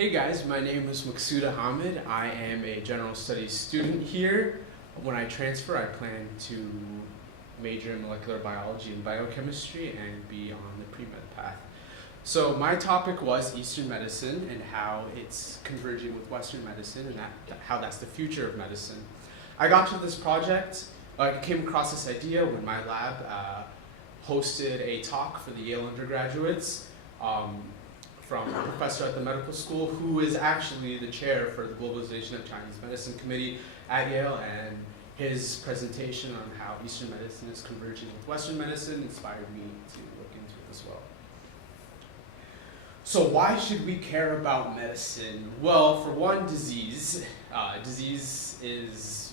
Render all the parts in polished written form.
Hey guys, my name is Mukshud EasternMed. I am a general studies student here. When I transfer, I plan to major in molecular biology and biochemistry and be on the pre-med path. So my topic was Eastern medicine and how it's converging with Western medicine and how that's the future of medicine. I got to this project, I came across this idea when my lab hosted a talk for the Yale undergraduates from a professor at the medical school who is actually the chair for the Globalization of Chinese Medicine Committee at Yale, and his presentation on how Eastern medicine is converging with Western medicine inspired me to look into it as well. So why should we care about medicine? Well, for one, disease. Disease is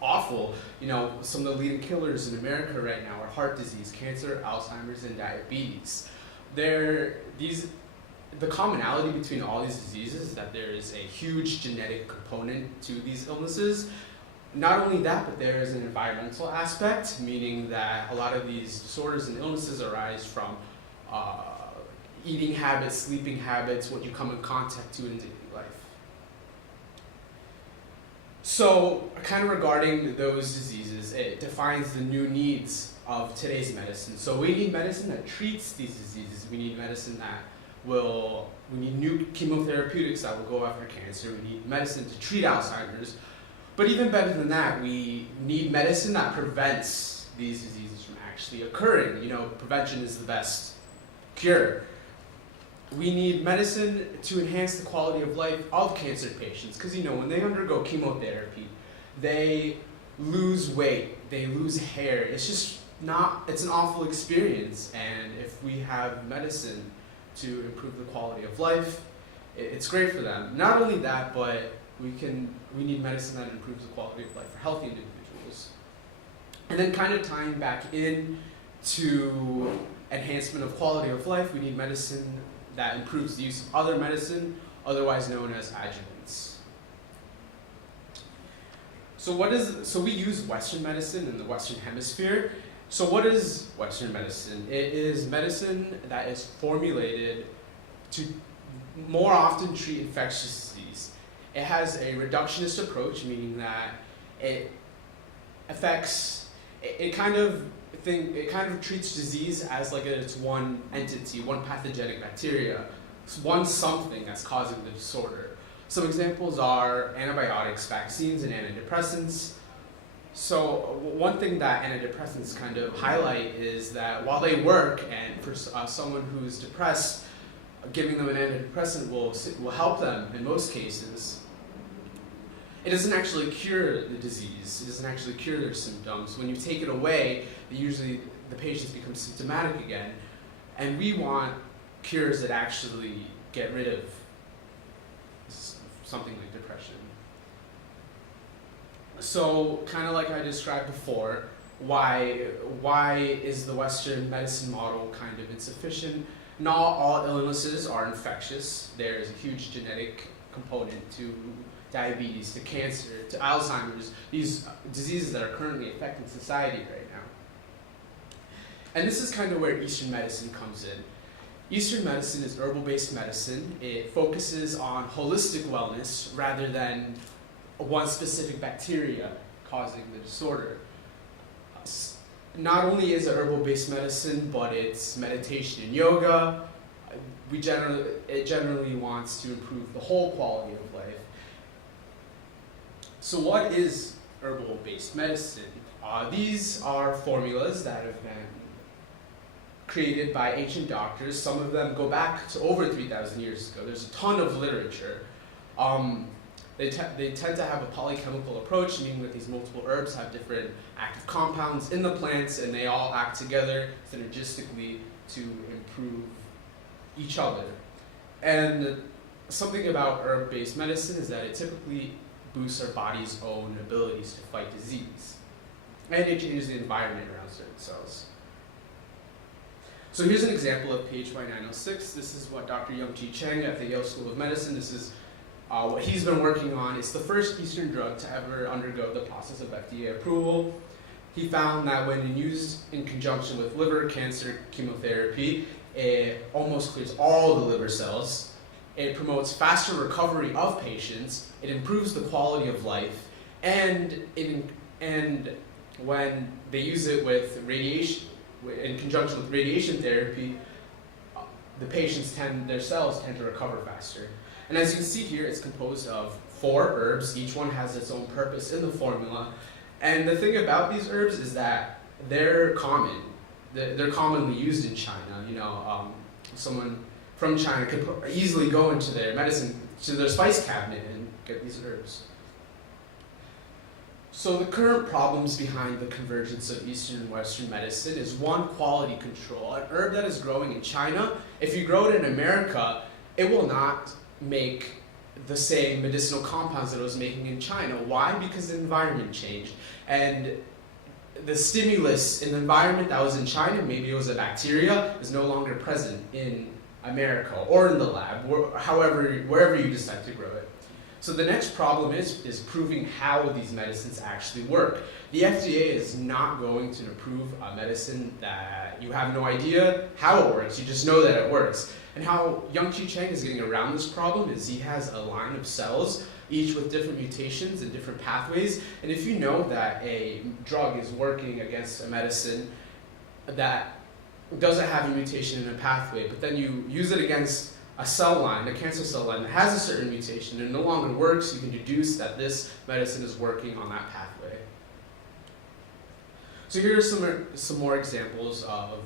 awful. You know, some of the leading killers in America right now are heart disease, cancer, Alzheimer's, and diabetes. The commonality between all these diseases is that there is a huge genetic component to these illnesses. Not only that, but there is an environmental aspect, meaning that a lot of these disorders and illnesses arise from eating habits, sleeping habits, what you come in contact to in daily life. So, kind of regarding those diseases, it defines the new needs of today's medicine. So we need medicine that treats these diseases. We need medicine that we need new chemotherapeutics that will go after cancer. We need medicine to treat Alzheimer's. But even better than that, we need medicine that prevents these diseases from actually occurring. You know, prevention is the best cure. We need medicine to enhance the quality of life of cancer patients, because you know, when they undergo chemotherapy, they lose weight, they lose hair. It's an awful experience, and if we have medicine to improve the quality of life, it's great for them. Not only that, but we need medicine that improves the quality of life for healthy individuals. And then kind of tying back in to enhancement of quality of life, we need medicine that improves the use of other medicine, otherwise known as adjuvants. So we use Western medicine in the Western Hemisphere. So what is Western medicine? It is medicine that is formulated to more often treat infectious disease. It has a reductionist approach, meaning that it kind of treats disease as like it's one entity, one pathogenic bacteria, one something that's causing the disorder. Some examples are antibiotics, vaccines, and antidepressants. So one thing that antidepressants kind of highlight is that while they work, and for someone who's depressed, giving them an antidepressant will help them in most cases, it doesn't actually cure the disease. It doesn't actually cure their symptoms. When you take it away, usually the patients become symptomatic again, and we want cures that actually get rid of something like depression. So, kind of like I described before, why is the Western medicine model kind of insufficient? Not all illnesses are infectious. There is a huge genetic component to diabetes, to cancer, to Alzheimer's, these diseases that are currently affecting society right now. And this is kind of where Eastern medicine comes in. Eastern medicine is herbal-based medicine. It focuses on holistic wellness rather than one specific bacteria causing the disorder. Not only is it herbal-based medicine, but it's meditation and yoga. It generally wants to improve the whole quality of life. So what is herbal-based medicine? These are formulas that have been created by ancient doctors. Some of them go back to over 3,000 years ago. There's a ton of literature. They tend to have a polychemical approach, meaning that these multiple herbs have different active compounds in the plants, and they all act together synergistically to improve each other. And something about herb-based medicine is that it typically boosts our body's own abilities to fight disease, and it changes the environment around certain cells. So here's an example of PHY 906. This is what Dr. Young-Ji Cheng at the Yale School of Medicine, this is what he's been working on. It's the first Eastern drug to ever undergo the process of FDA approval. He found that when used in conjunction with liver cancer chemotherapy, it almost clears all the liver cells. it promotes faster recovery of patients, it improves the quality of life, and when they use it with radiation, in conjunction with radiation therapy, their cells tend to recover faster. And as you can see here, it's composed of 4 herbs. Each one has its own purpose in the formula. And the thing about these herbs is that they're common. They're commonly used in China. You know, someone from China could easily go into their spice cabinet and get these herbs. So the current problems behind the convergence of Eastern and Western medicine is one, quality control. An herb that is growing in China, if you grow it in America, it will not make the same medicinal compounds that it was making in China. Why? Because the environment changed. And the stimulus in the environment that was in China, maybe it was a bacteria, is no longer present in America or in the lab, wherever you decide to grow it. So the next problem is proving how these medicines actually work. The FDA is not going to approve a medicine that you have no idea how it works, you just know that it works. And how Yang-Chi Cheng is getting around this problem is he has a line of cells, each with different mutations and different pathways. And if you know that a drug is working against a medicine that doesn't have a mutation in a pathway, but then you use it against a cell line, a cancer cell line that has a certain mutation and no longer works, you can deduce that this medicine is working on that pathway. So here are some more examples of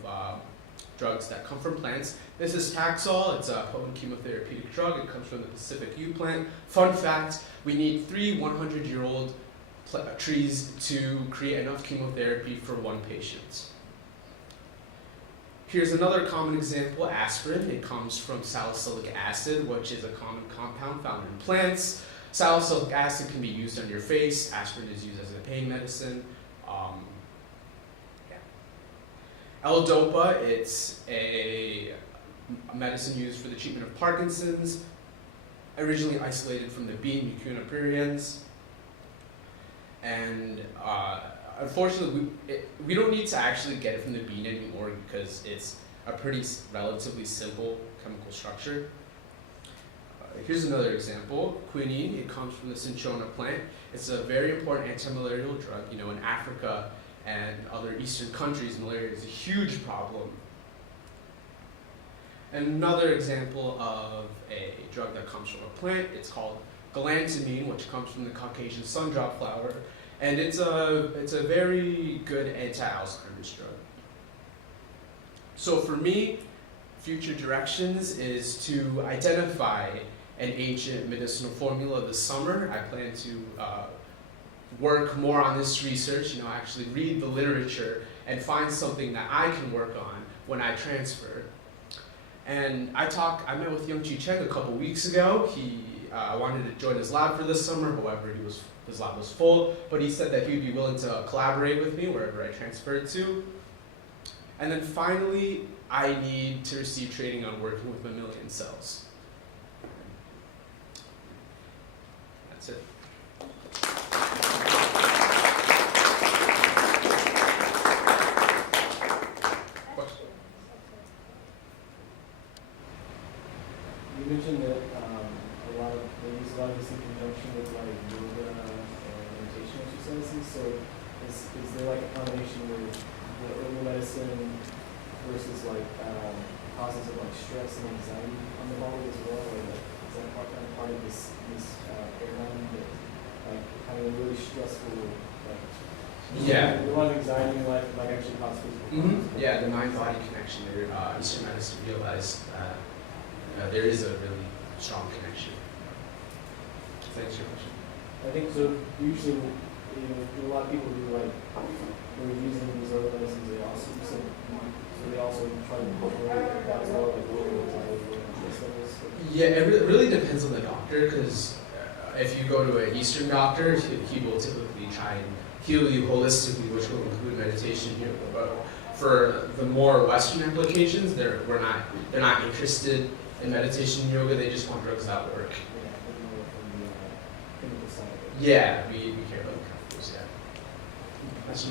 drugs that come from plants. This is Taxol. It's a potent chemotherapeutic drug. It comes from the Pacific yew plant. Fun fact, we need 3 100-year-old trees to create enough chemotherapy for 1 patient. Here's another common example, aspirin. It comes from salicylic acid, which is a common compound found in plants. Salicylic acid can be used on your face. Aspirin is used as a pain medicine. L-Dopa, it's a medicine used for the treatment of Parkinson's, originally isolated from the bean Mucuna pruriens. And unfortunately, we don't need to actually get it from the bean anymore because it's a pretty relatively simple chemical structure. Here's another example, quinine. It comes from the cinchona plant. It's a very important anti-malarial drug. You know, in Africa and other Eastern countries, malaria is a huge problem. Another example of a drug that comes from a plant, it's called galantamine, which comes from the Caucasian sundrop flower. And it's a very good anti-Alzheimer's drug. So for me, future directions is to identify an ancient medicinal formula this summer. I plan to work more on this research, actually read the literature and find something that I can work on when I transfer. And I met with Yang-Chi Cheng a couple weeks ago. He wanted to join his lab for this summer, however, his lab was full, but he said that he would be willing to collaborate with me wherever I transferred to. And then finally, I need to receive training on working with mammalian cells. That's it. You mentioned that they use a lot of this in conjunction with like yoga and meditation exercises. So is there like a combination with the herbal medicine versus like causes of like stress and anxiety on the body as well? Or like, is that part of this paradigm that like having a really stressful Yeah. a lot of anxiety in life like actually cause physical problems? Yeah, the mind-body connection there. Eastern medicine realized that there is a really strong connection. Thanks for your question. I think so. Usually, a lot of people do like when you're using these other medicines, they also try to incorporate that as well, like lower anxiety and stress levels. Yeah, it really depends on the doctor, because if you go to an Eastern doctor, he will typically try and heal you holistically, which will include meditation here. But for the more Western applications, they're not interested in meditation and yoga. They just want drugs that work. Yeah, we care about the chemicals. Yeah. That's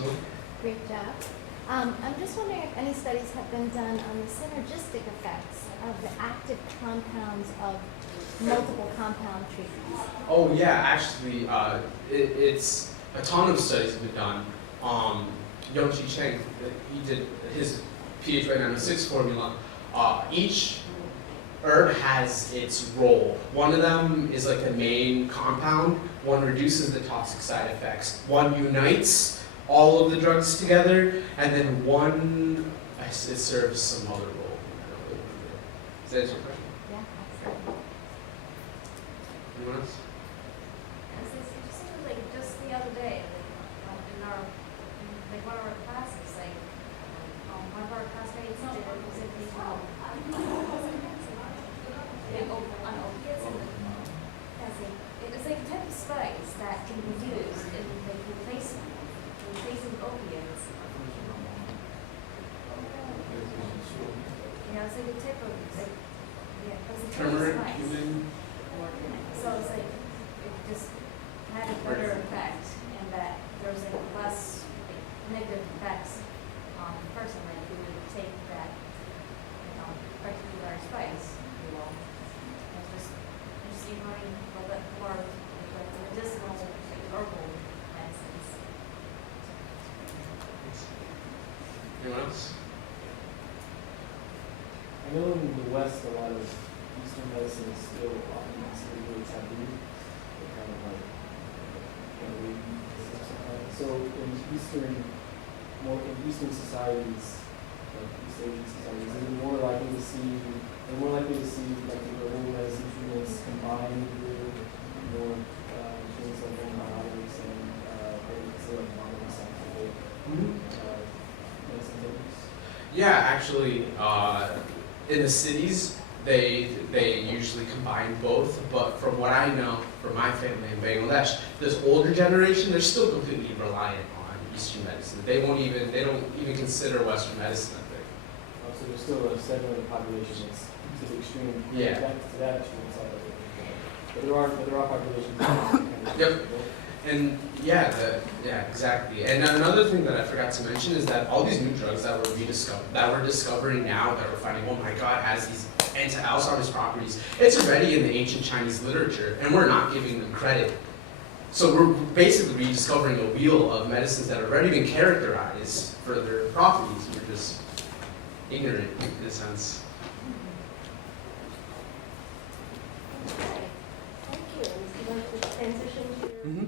Great job. I'm just wondering if any studies have been done on the synergistic effects of the active compounds of multiple compound treatments. Oh yeah, actually, it's a ton of studies have been done. Yongqi Cheng, he did his pH by 906 formula. Each herb has its role. One of them is like a main compound. One reduces the toxic side effects. One unites all of the drugs together, and then one it serves some other role. Does that answer your question? Yeah, absolutely. Anyone else? Like just the other day, in our one of our classes, one of our classmates did a presentation on opiates, and it was like a type of spice that can be used in like replacing opiates. It's like a type of it's a type of Turmeric, spice. cumin. So it's like it just had a better effect in that there's like less negative effects on the person that you would take that particular spice, if you will. It's just interesting learning a little bit more like the medicinal, herbal medicines. Anyone else? I know in the West, a lot of Eastern medicine is still often considered really taboo. They're kind of like, so in Eastern societies, like East Asian societies, is it more likely to see, they're more likely to see like the herbal medicine treatments combined with more treatments like antibiotics and say like modern scientific medicine techniques? Yeah, actually, in the cities, they usually combine both. But from what I know, from my family in Bangladesh, this older generation, they're still completely reliant on Eastern medicine. They don't even consider Western medicine a thing. So there's still a segment of the population that's to the extreme. Yeah. To that extreme side of it. But there are populations. That kind of Yep. And yeah, exactly. And another thing that I forgot to mention is that all these new drugs that we're discovering now, that we're finding, oh my God, has these anti-Alzheimer's properties. It's already in the ancient Chinese literature, and we're not giving them credit. So we're basically rediscovering a wheel of medicines that have already been characterized for their properties. We're just ignorant in a sense. Okay. Thank you. Would you like to transition to your